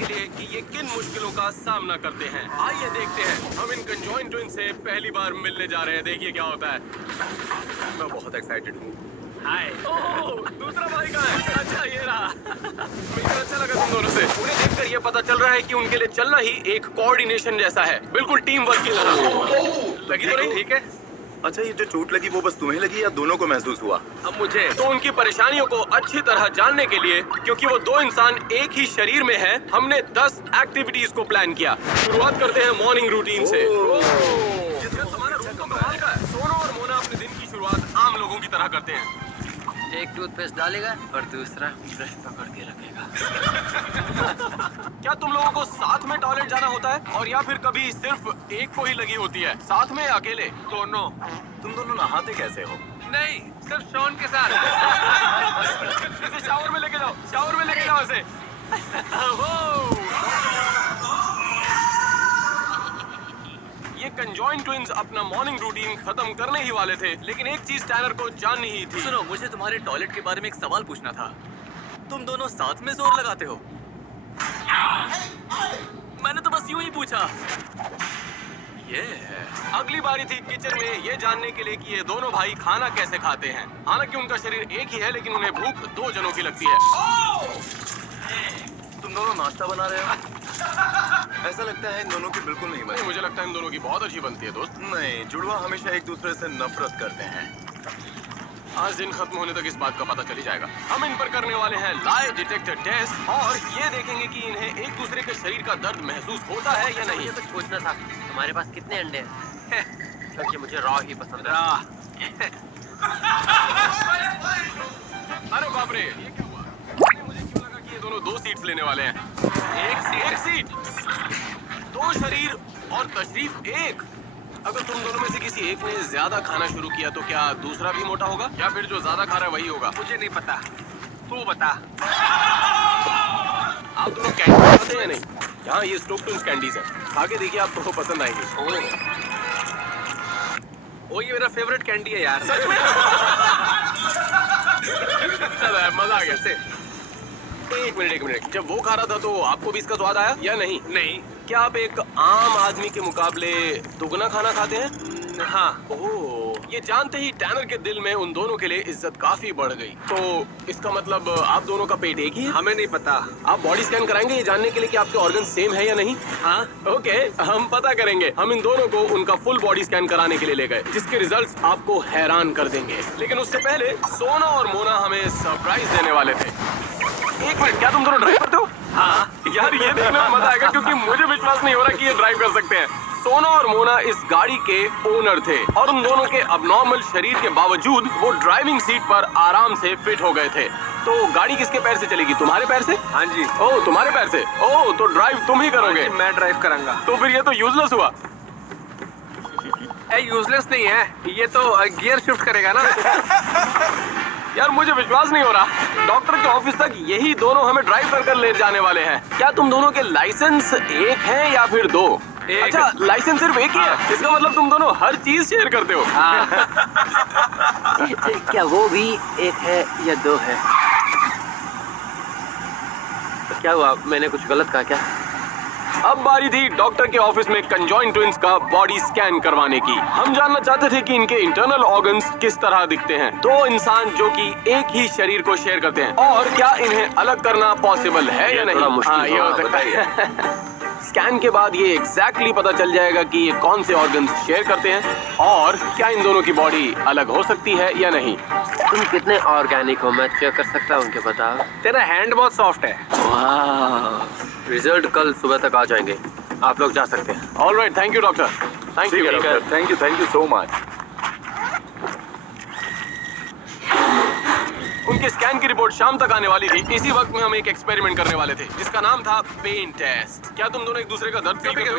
के लिए कि ये किन मुश्किलों का सामना करते हैं। आइए देखते हैं। हम इन कंजॉइंट ट्विन से पहली बार मिलने जा रहे हैं। देखिए क्या होता है। मैं बहुत एक्साइटेड हूँ। हाय। ओह, दूसरा भाई कहाँ है? अच्छा ये रहा। मिलकर अच्छा लगा तुम दोनों से। उन्हें देखकर ये पता चल रहा है कि उनके लिए चलना ही एक कोऑर्डिनेशन जैसा है, बिल्कुल टीम वर्क की तरह। लगी तो नहीं? ठीक है। अच्छा, ये जो चोट लगी वो बस तुम्हें लगी या दोनों को महसूस हुआ? अब मुझे तो उनकी परेशानियों को अच्छी तरह जानने के लिए, क्योंकि वो दो इंसान एक ही शरीर में हैं, हमने 10 एक्टिविटीज को प्लान किया। शुरुआत करते हैं मॉर्निंग रूटीन से। तुम्हारा रूम तो कमाल का है। सोना और मोना अपने दिन की शुरुआत आम लोगों की तरह करते हैं। एक टूथपेस्ट डालेगा और दूसरा ब्रश पकड़ के रखेगा। क्या तुम लोगों को साथ में टॉयलेट जाना होता है, और या फिर कभी सिर्फ एक को ही लगी होती है? साथ में या अकेले? दोनों। तुम दोनों नहाते कैसे हो? नहीं, सिर्फ शॉन के साथ। इसे शावर में लेके जाओ, शावर में लेके जाओ इसे। ये कंजॉइंट ट्विन्स अपना मॉर्निंग रूटीन खत्म करने ही वाले थे, लेकिन एक चीज टैनर को जाननी ही थी। सुनो, मुझे तुम्हारे टॉयलेट के बारे में एक सवाल पूछना था। तुम दोनों साथ में जोर लगाते हो? मैंने तो बस यूं ही पूछा। ये अगली बारी थी किचन में ये जानने के लिए कि ये दोनों भाई खाना कैसे खाते हैं। हालांकि उनका शरीर एक ही है, लेकिन उन्हें भूख दो जनों की लगती है। तुम दोनों नाश्ता बना रहे हो? ऐसा लगता है इन दोनों की बिल्कुल नहीं बनी। मुझे लगता है इन दोनों की बहुत अच्छी बनती है दोस्त। नहीं, जुड़वा हमेशा एक दूसरे से नफरत करते हैं। आज दिन खत्म होने तक इस बात का पता चली जाएगा। हम इन पर करने वाले हैं लाई डिटेक्टर टेस्ट, और ये देखेंगे कि इन्हें एक दूसरे के शरीर का दर्द महसूस होता है या नहीं। मुझे कुछ पूछना था। तुम्हारे पास कितने अंडे हैं? क्योंकि मुझे रॉ ही पसंद है। अरे बाप रे, ये क्या हुआ? मुझे क्यों लगा कि ये दोनों दो सीट्स लेने वाले हैं। एक सीट, दो शरीर और तशरीफ एक। अगर तुम दोनों में से किसी एक ने ज्यादा खाना शुरू किया तो क्या दूसरा भी मोटा होगा, या फिर जो ज्यादा खा रहा है वही होगा? मुझे नहीं पता, तू बता। आप दोनों कैंडी खाते हैं या नहीं? यहाँ ये स्टोक टून्स कैंडीज है, खा के देखिए, आपको पसंद आएंगे। ओ, ये मेरा फेवरेट कैंडी है यार। सच में? चलो मजा आ गया से। एक मिनट, जब वो खा रहा था तो आपको भी इसका स्वाद आया या नहीं? नहीं। क्या आप एक आम आदमी के मुकाबले दुगना खाना खाते हैं? हाँ। ओह, ये जानते ही टैनर के दिल में उन दोनों के लिए इज्जत काफी बढ़ गई। तो इसका मतलब आप दोनों का पेट एक ही है? हमें नहीं पता। आप बॉडी स्कैन कराएंगे ये जानने के लिए कि आपके ऑर्गन सेम है या नहीं? हाँ। ओके, हम पता करेंगे। हम इन दोनों को उनका फुल बॉडी स्कैन कराने के लिए ले गए, जिसके रिजल्ट्स आपको हैरान कर देंगे। लेकिन उससे पहले सोना और मोना हमें सरप्राइज देने वाले थे। एक मिनट, क्या तुम दोनों ड्राइव करते हो? हाँ। यार ये देखने में मजा आएगा, क्योंकि मुझे विश्वास नहीं हो रहा कि ये ड्राइव कर सकते हैं। सोना और मोना इस गाड़ी के ओनर थे, और उन दोनों के अबनॉर्मल शरीर के बावजूद वो ड्राइविंग सीट पर आराम से फिट हो गए थे। तो गाड़ी किसके पैर से चलेगी? तुम्हारे पैर से? हाँ जी। ओह, तुम्हारे पैर से। ओह, तो ड्राइव तुम ही करोगे? हाँ जी, मैं ड्राइव करूंगा। तो फिर ये तो यूजलेस हुआ। यूजलेस नहीं है, ये तो गियर शिफ्ट करेगा ना। यार मुझे विश्वास नहीं हो रहा। डॉक्टर के ऑफिस तक यही दोनों हमें ड्राइव कर ले जाने वाले हैं। क्या तुम दोनों के लाइसेंस एक हैं या फिर दो? एक। अच्छा, लाइसेंस सिर्फ एक ही है? इसका मतलब तुम दोनों हर चीज शेयर करते हो। क्या वो भी एक है या दो है? क्या हुआ, मैंने कुछ गलत कहा क्या? अब बारी थी डॉक्टर के ऑफिस में कंजॉइंट ट्विन्स का बॉडी स्कैन करवाने की। हम जानना चाहते थे कि इनके इंटरनल ऑर्गन्स किस तरह दिखते हैं। दो इंसान जो कि एक ही शरीर को शेयर करते हैं, और क्या इन्हें अलग करना पॉसिबल है या नहीं? मुश्किल ये हो सकता है। स्कैन के बाद ये एग्जैक्टली पता चल जाएगा कि ये कौन से ऑर्गन्स शेयर करते हैं, और क्या इन दोनों की बॉडी अलग हो सकती है या नहीं। तुम कितने ऑर्गेनिक हो, मैं चेक कर सकता हूँ? क्या बता। तेरा हैंड बहुत सॉफ्ट है। वाह, रिजल्ट कल सुबह तक आ जाएंगे, आप लोग जा सकते हैं। Alright, thank you doctor. Thank you. Thank you so much. उनके स्कैन की रिपोर्ट शाम तक आने वाली थी। इसी वक्त में हम एक एक्सपेरिमेंट करने वाले थे, जिसका नाम था पेन टेस्ट। क्या तुम दोनों एक दूसरे का दर्द फील करते हो?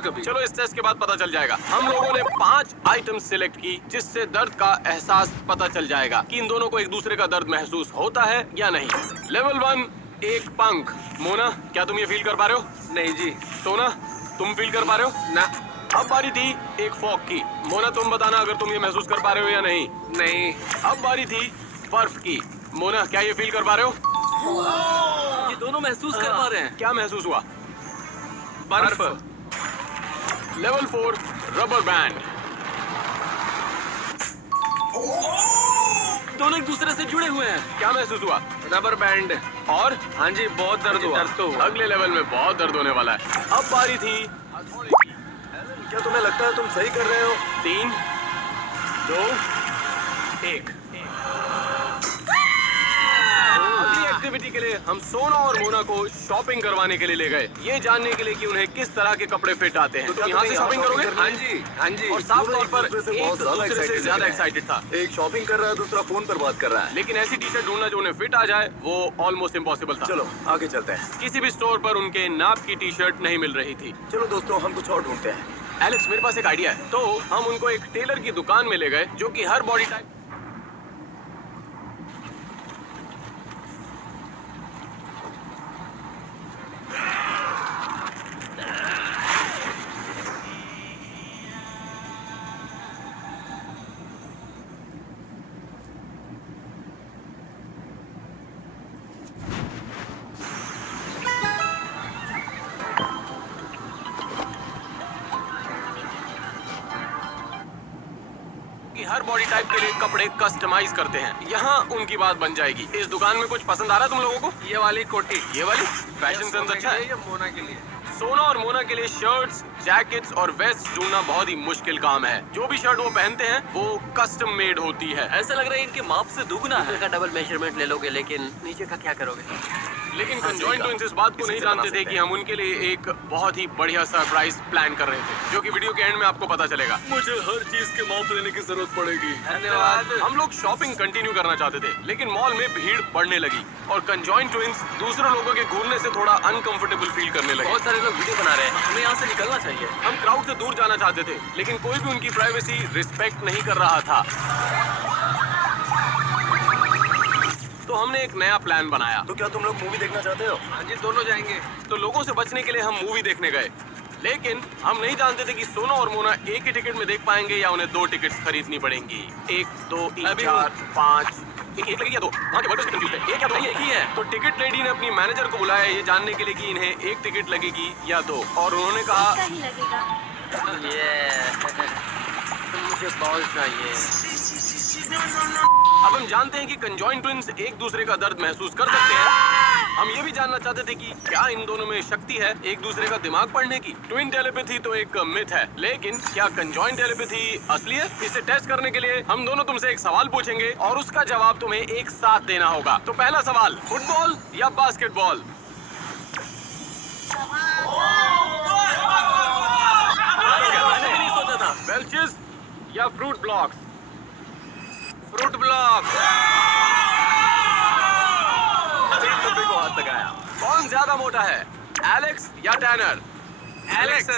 कभी। चलो, इस टेस्ट के बाद पता चल जाएगा। हम लोगों ने 5 आइटम सिलेक्ट की, जिससे दर्द का एहसास पता चल जाएगा कि इन दोनों को एक दूसरे का दर्द महसूस होता है या नहीं। लेवल 1, एक पंख। मोना, क्या तुम ये फील कर पा रहे हो? नहीं जी। सोना, तुम फील कर पा रहे हो? ना। अब बारी थी एक फॉग की। मोना, तुम बताना अगर तुम ये महसूस कर पा रहे हो या नहीं। नहीं। अब बारी थी बर्फ की। मोना, क्या ये फील कर पा रहे हो? ये दोनों महसूस कर पा रहे हैं। क्या महसूस हुआ? बर्फ। Level 4 rubber band. दोनों एक दूसरे से जुड़े हुए हैं। क्या महसूस हुआ? Rubber band. और हाँ जी, बहुत दर्द हुआ। दर्द तो हुआ। अगले लेवल में बहुत दर्द होने वाला है। अब बारी थी हथौड़े की। क्या तुम्हें लगता है तुम सही कर रहे हो? 3, 2, 1। अगली एक्टिविटी के लिए हम सोना और मोना को शॉपिंग करवाने के लिए ले गए, ये जानने के लिए कि उन्हें किस तरह के कपड़े फिट आते हैं। तो क्या तुम यहाँ तुम्हें से शॉपिंग यहाँ करोगे? shopping करनी है? हाँ जी। और साफ दोनों तौर एक पर दूसरे से एक बहुत ज्यादा दूसरे से excited ज्यादा लग रहे हैं। एक्साइटेड था। एक शॉपिंग कर रहा है, दूसरा फोन पर बात कर रहा है। लेकिन ऐसी टी शर्ट ढूंढना जो उन्हें फिट आ जाए वो ऑलमोस्ट इम्पॉसिबल था। चलो आगे चलते हैं। किसी भी स्टोर पर उनके नाप की टी शर्ट नहीं मिल रही थी। चलो दोस्तों, हम कुछ और ढूंढते हैं। एलेक्स, मेरे पास एक आइडिया है। तो हम उनको एक टेलर की दुकान में ले गए जो कि हर बॉडी टाइप की हर बॉडी टाइप के लिए कपड़े कस्टमाइज करते हैं। यहाँ उनकी बात बन जाएगी। इस दुकान में कुछ पसंद आ रहा है तुम लोगों को? ये वाली कोटी। ये वाली फैशन सेंस अच्छा है। ये मोना के लिए। सोना और मोना के लिए शर्ट्स, जैकेट्स और वेस्ट ढूंढना बहुत ही मुश्किल काम है। जो भी शर्ट वो पहनते हैं वो कस्टम मेड होती है। ऐसा लग रहा है इनके माप से दुगना है। का डबल मेजरमेंट ले लोगे, लेकिन नीचे का क्या करोगे? लेकिन कंजॉइंट ट्विंस इस बात को नहीं जानते थे कि हम उनके लिए एक बहुत ही बढ़िया सरप्राइज प्लान कर रहे थे, जो कि वीडियो के एंड में आपको पता चलेगा। मुझे हर चीज के माप लेने की जरूरत पड़ेगी। धन्यवाद। हम लोग शॉपिंग कंटिन्यू करना चाहते थे, लेकिन मॉल में भीड़ बढ़ने लगी और कंजॉइंट ट्विंस दूसरे लोगों के घूरने से थोड़ा अनकंफर्टेबल फील करने लगे। बहुत सारे लोग वीडियो बना रहे हैं। हमें यहाँ से निकलना चाहिए। हम क्राउड से दूर जाना चाहते थे, लेकिन कोई भी उनकी प्राइवेसी रिस्पेक्ट नहीं कर रहा था। तो हमने एक नया प्लान बनाया। तो क्या तुम लोग मूवी देखना चाहते हो? हाँ जी, दोनों जाएंगे। तो लोगों से बचने के लिए हम मूवी देखने गए, लेकिन हम नहीं जानते थे कि सोना और मोना एक ही टिकट में देख पाएंगे या उन्हें 2 टिकट्स खरीदनी पड़ेंगी। 1, 2, 3, अभी 4, 5। एक लगेगी या 2? हाँ, के वर्कर्स कंफ्यूज है। एक या 2? एक ही है। तो टिकट लेडी ने अपनी मैनेजर को बुलाया ये जानने के लिए कि इन्हें एक टिकट लगेगी या 2, और उन्होंने कहा का ही लगेगा। ये मुझे बॉल चाहिए। अब हम जानते हैं कि कंजॉइंट ट्विंस एक दूसरे का दर्द महसूस कर सकते हैं। हम ये भी जानना चाहते थे कि क्या इन दोनों में शक्ति है एक दूसरे का दिमाग पढ़ने की। ट्विन टेलीपैथी तो एक मिथ है, लेकिन क्या कंजॉइंट टेलीपैथी असली है? इसे टेस्ट करने के लिए हम दोनों तुमसे एक सवाल पूछेंगे और उसका जवाब तुम्हें एक साथ देना होगा। तो पहला सवाल, फुटबॉल या बास्केटबॉल? मैंने भी नहीं सोचा था। बेल्चेस या फ्रूट ब्लॉक्स? Fruit block. डब्बे को हाथ लगाया। कौन ज्यादा मोटा है, एलेक्स या टैनर? एलेक्स।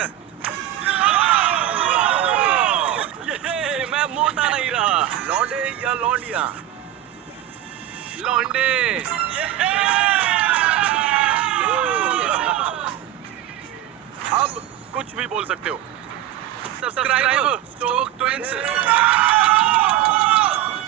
ये मैं मोटा नहीं रहा। लौंडे या लौंडिया? लौंडे। अब कुछ भी बोल सकते हो। Subscribe Stoke twins.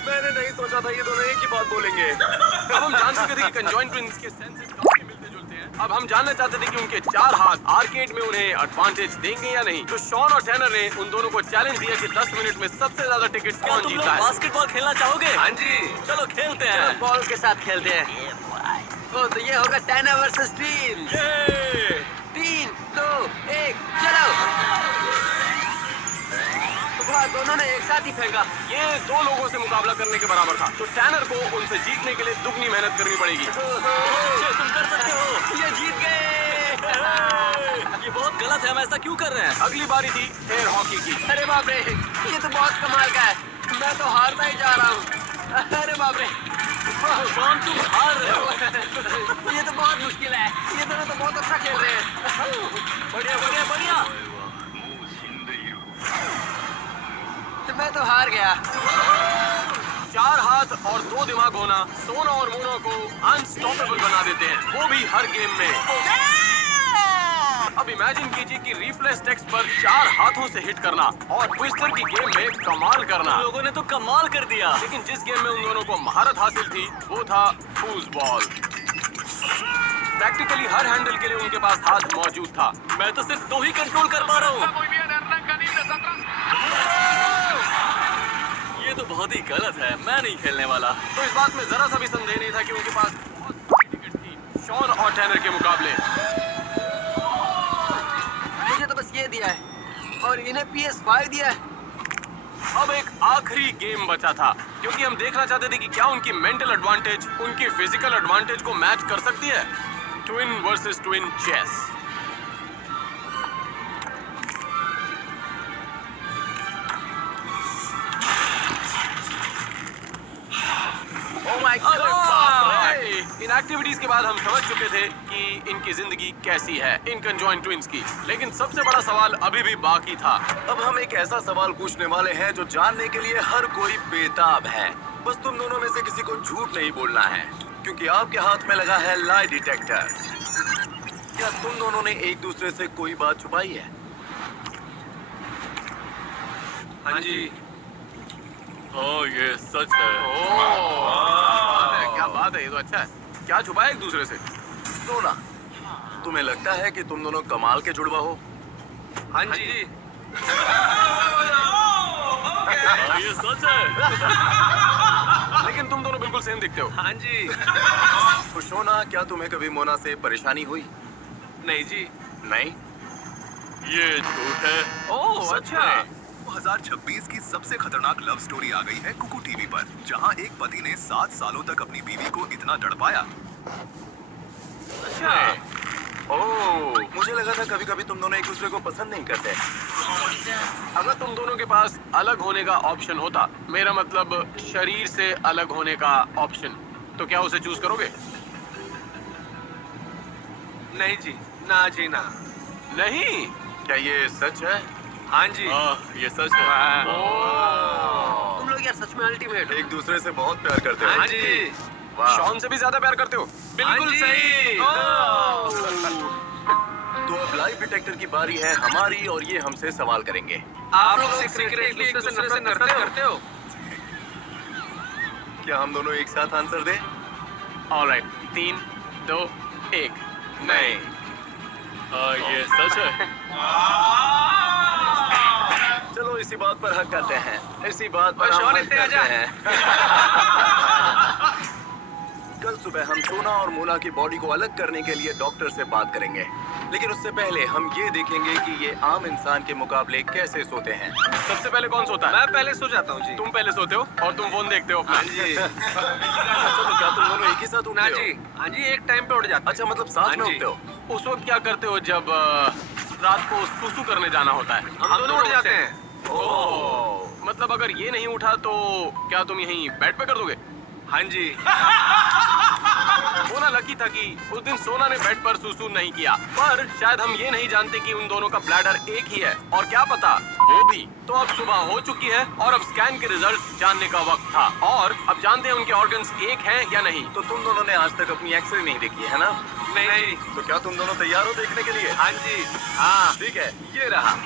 मैंने नहीं सोचा था ये दोनों एक ही बात बोलेंगे। अब हम जान चुके थे कि कंजॉइंट ट्विंस के सेंसेस काफी मिलते जुलते हैं। अब हम जानना चाहते थे कि उनके 4 हाथ आर्केड में उन्हें एडवांटेज देंगे या नहीं। तो शॉन और टैनर ने उन दोनों को चैलेंज दिया कि 10 मिनट में सबसे ज्यादा टिकट्स क्या कौन तुम जीता लोग है। बास्केटबॉल खेलना चाहोगे? हाँ जी। चलो खेलते हैं। बॉल के साथ खेलते हैं। ओ, तो ये होगा टैनर वर्सेस टीम। ये 3, 2, 1, चलो। वाह, दोनों ने एक साथ ही फेंका। ये 2 लोगों से मुकाबला करने के बराबर था, तो टैनर को उनसे जीतने के लिए दुगनी मेहनत करनी पड़ेगी। तुम कर सकते हो। ये जीत गए। ये बहुत गलत है। हम ऐसा क्यों कर रहे हैं? अगली बारी थी एयर हॉकी की। अरे बाप रे, ये तो बहुत कमाल का है। मैं तो हारता ही जा रहा हूँ। अरे बाप रे, कौन तुम हार रहे हो? ये तो बहुत मुश्किल है। ये दोनों तो बहुत अच्छा खेल रहे हैं। बढ़िया बढ़िया बढ़िया। मैं तो हार गया। 4 हाथ और 2 दिमाग होना सोना और मोना को अनस्टॉपेबल बना देते हैं, वो भी हर गेम में। अब इमेजिन कीजिए कि रिफ्लेक्स टेक्स्ट पर 4 हाथों से हिट करना और ट्विस्टर की गेम में कमाल करना। तुम लोगों ने तो कमाल कर दिया। लेकिन जिस गेम में उन दोनों को महारत हासिल थी वो था फूसबॉल। प्रैक्टिकली हर हैंडल के लिए उनके पास हाथ मौजूद था। मैं तो सिर्फ 2 ही कंट्रोल कर पा रहा हूँ। ये तो बहुत ही गलत है, मैं नहीं खेलने वाला। तो इस बात में जरा सा भी संदेह नहीं था कि उनके पास बहुत सारी टिकट थी शॉन और टैनर के मुकाबले। मुझे तो बस ये दिया है और इन्हें PS5 दिया है। अब एक आखिरी गेम बचा था, क्योंकि हम देखना चाहते थे कि क्या उनकी मेंटल एडवांटेज उनकी फिजिकल एडवांटेज को मैच कर सकती है। Twin versus twin chase. Oh my इन एक्टिविटीज के बाद हम समझ चुके थे कि इनकी जिंदगी कैसी है इन कंजॉइंट ट्विंस की, लेकिन सबसे बड़ा सवाल अभी भी बाकी था। अब हम एक ऐसा सवाल पूछने वाले हैं जो जानने के लिए हर कोई बेताब है। बस तुम दोनों में से किसी को झूठ नहीं बोलना है, क्योंकि आपके हाथ में लगा है लाई डिटेक्टर। क्या तुम दोनों ने एक दूसरे से कोई बात छुपाई है? हाँ जी। हाँ, ये सच है। क्या बात है, ये तो अच्छा है। क्या छुपाया एक दूसरे से? सोना, तुम्हें लगता है कि तुम दोनों कमाल के जुड़वा हो? हाँ जी। हाँ, ये सच है। लेकिन तुम दोनों बिल्कुल सेम दिखते हो। हाँ जी। तो सोना, क्या तुम्हें कभी मोना से परेशानी हुई? नहीं जी, नहीं? ये झूठ है। ओह अच्छा। 2026 की सबसे खतरनाक लव स्टोरी आ गई है कुकू टीवी पर, जहां एक पति ने 7 सालों तक अपनी बीवी को इतना तड़पाया। अच्छा। ओह, मुझे लगा था कभी कभी तुम दोनों एक दूसरे को पसंद नहीं करते। अगर तुम दोनों के पास अलग होने का ऑप्शन होता, मेरा मतलब शरीर से अलग होने का ऑप्शन, तो क्या उसे चूज करोगे? नहीं जी, ना जी ना। नहीं। क्या ये सच है? हाँ जी। हाँ, ये सच है। तुम लोग यार सच में अल्टीमेट हो। एक दूसरे से बहुत प्यार करते हो। हाँ जी। वाह। शॉन से भी ज्यादा प्यार करते हो? बिल्कुल हाँ सही। तो अब लाई डिटेक्टर की बारी है हमारी, और ये हमसे सवाल करेंगे। आप लोग सीक्रेटली एक दूसरे से नफरत करते हो? क्या हम दोनों एक साथ आंसर दें? ऑलराइट, 3, 2, 1। नहीं। हाँ, ये सच है। चलो इसी बात पर हक करते हैं, इसी बात पर ओए, हम शॉन, हक इतने करते आजा। हैं। कल सुबह हम सोना और मोना की बॉडी को अलग करने के लिए डॉक्टर से बात करेंगे, लेकिन उससे पहले हम ये देखेंगे कि ये आम इंसान के मुकाबले कैसे सोते हैं। सबसे पहले कौन सोता है? मैं पहले सो जाता हूँ जी। तुम पहले सोते हो और तुम फोन देखते हो अपना। अच्छा, तो क्या तुम दोनों एक ही साथ ना उठते जी, हो? हाँ जी, एक टाइम पे उठ जाता अच्छा, मतलब साथ हाँ में जी। उठते हो? उस वक्त क्या करते हो जब रात को सुसु करने जाना होता है? हम दोनों उठ जाते हैं। ओह, मतलब अगर ये नहीं उठा तो क्या तुम यहीं बेड पे कर दोगे? हाँ जी। सोना लकी था कि उस दिन सोना ने बेड पर सुसु नहीं किया, पर शायद हम ये नहीं जानते कि उन दोनों का ब्लैडर एक ही है, और क्या पता वो भी। तो अब सुबह हो चुकी है और अब स्कैन के रिजल्ट्स जानने का वक्त था, और अब जानते हैं उनके ऑर्गन्स एक हैं या नहीं। तो तुम दोनों ने आज तक अपनी एक्सरे नहीं देखी है ना? नहीं। तो क्या तुम दोनों तैयार हो देखने के लिए? हाँ जी। हाँ, ठीक है, ये रहा।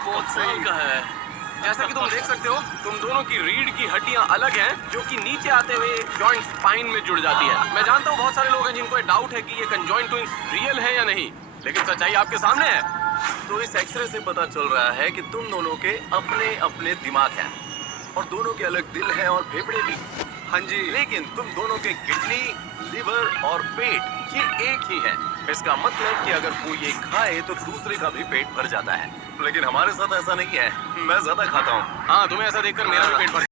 बहुत सही का है। जैसा कि तुम देख सकते हो, तुम दोनों की रीढ़ की हड्डियां अलग हैं, जो कि नीचे आते हुए जॉइंट स्पाइन में जुड़ जाती है। मैं जानता हूँ बहुत सारे लोग हैं जिनको डाउट है कि ये कंजॉइंट ट्विंस रियल है या नहीं, लेकिन सच्चाई आपके सामने है। तो इस एक्सरे से पता चल रहा है कि तुम दोनों के अपने अपने दिमाग हैं, और दोनों के अलग दिल हैं और फेफड़े भी। हाँ जी। लेकिन तुम दोनों के किडनी, लिवर और पेट ये एक ही है। इसका मतलब कि अगर कोई एक खाए तो दूसरे का भी पेट भर जाता है, लेकिन हमारे साथ ऐसा नहीं है। मैं ज्यादा खाता हूँ। हाँ, तुम्हें ऐसा देखकर मेरा भी पेट भर